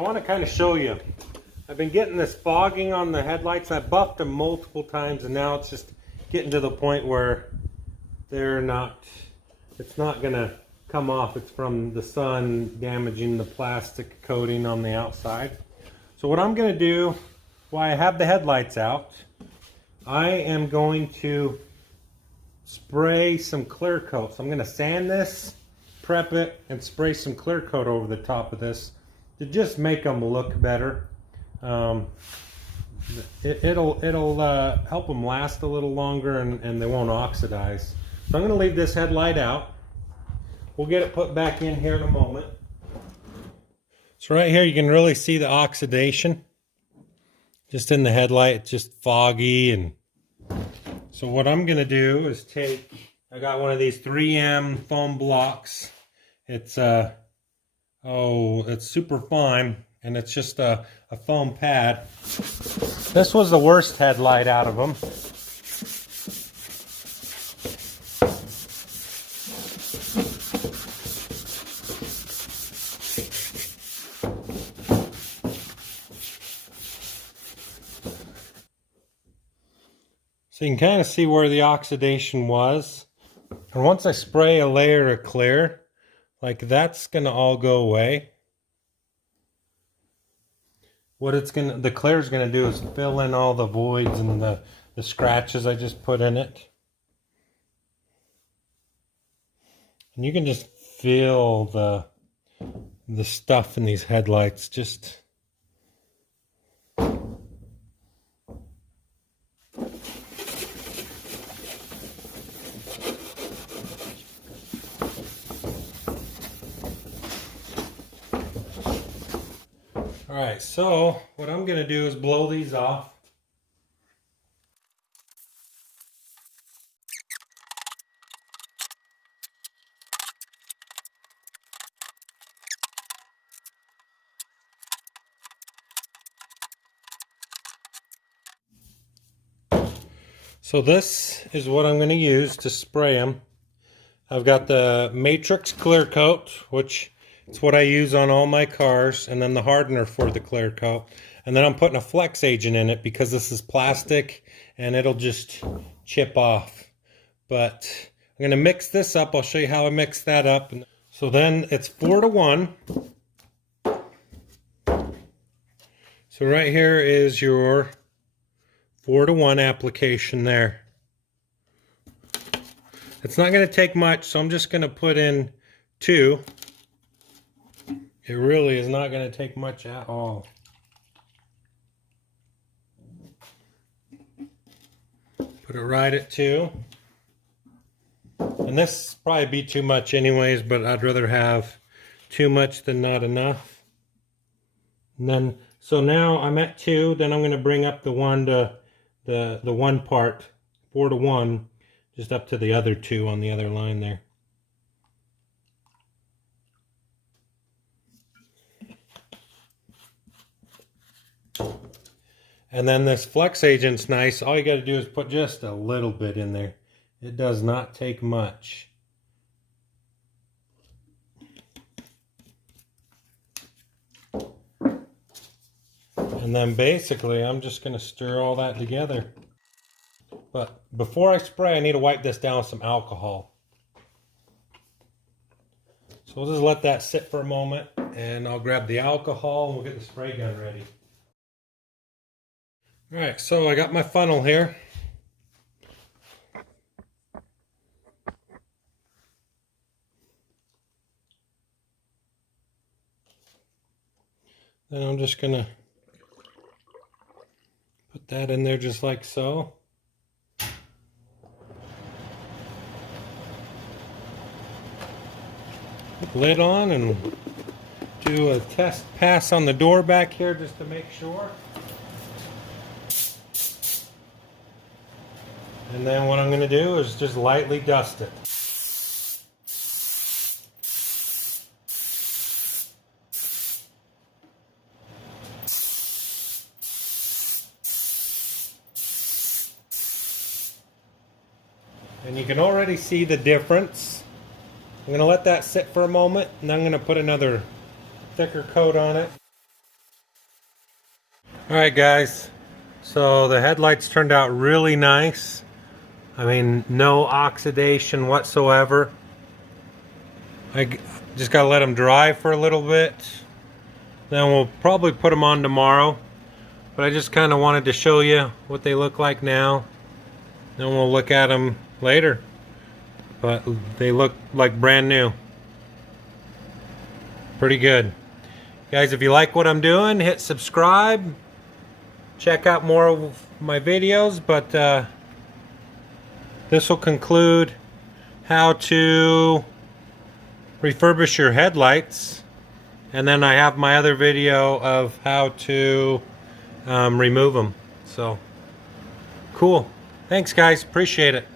I want to kind of show you. I've been getting this fogging on the headlights. I buffed them multiple times, and now it's just getting to the point where it's not going to come off. It's from the sun damaging the plastic coating on the outside. So what I'm going to do while I have the headlights out, I am going to spray some clear coat. So I'm going to sand this, prep it, and spray some clear coat over the top of this to just make them look better. It'll help them last a little longer, and they won't oxidize. So I'm going to leave this headlight out. We'll get it put back in here in a moment. So right here you can really see the oxidation just in the headlight. It's just foggy. And so what I'm going to do is I got one of these 3M foam blocks. It's it's super fine, and it's just a foam pad. This was the worst headlight out of them. So you can kind of see where the oxidation was. And once I spray a layer of clear, like that's going to all go away. What the clear is going to do is fill in all the voids and the scratches I just put in it. And you can just feel the stuff in these headlights just... Alright, so what I'm going to do is blow these off. So this is what I'm going to use to spray them. I've got the Matrix Clear Coat, which it's what I use on all my cars, and then the hardener for the clear coat. And then I'm putting a flex agent in it because this is plastic and it'll just chip off. But I'm going to mix this up. I'll show you how I mix that up. So then it's 4-to-1. So right here is your 4-to-1 application there. It's not going to take much, so I'm just going to put in 2. It really is not going to take much at all. Put it right at 2. And this probably be too much anyways, but I'd rather have too much than not enough. And then, so now I'm at 2, then I'm going to bring up the one to the one part, 4-to-1, just up to the other 2 on the other line there. And then this flex agent's nice. All you got to do is put just a little bit in there. It does not take much. And then basically I'm just going to stir all that together. But before I spray, I need to wipe this down with some alcohol. So we'll just let that sit for a moment, and I'll grab the alcohol and we'll get the spray gun ready. Alright, so I got my funnel here. Then I'm just going to put that in there just like so. Put the lid on and do a test pass on the door back here just to make sure. And then what I'm going to do is just lightly dust it. And you can already see the difference. I'm going to let that sit for a moment, and I'm going to put another thicker coat on it. Alright guys, so the headlights turned out really nice. I mean, no oxidation whatsoever. I just gotta let them dry for a little bit. Then we'll probably put them on tomorrow. But I just kind of wanted to show you what they look like now. Then we'll look at them later. But they look like brand new. Pretty good. Guys, if you like what I'm doing, hit subscribe. Check out more of my videos, but this will conclude how to refurbish your headlights, and then I have my other video of how to remove them. So cool. Thanks guys, appreciate it.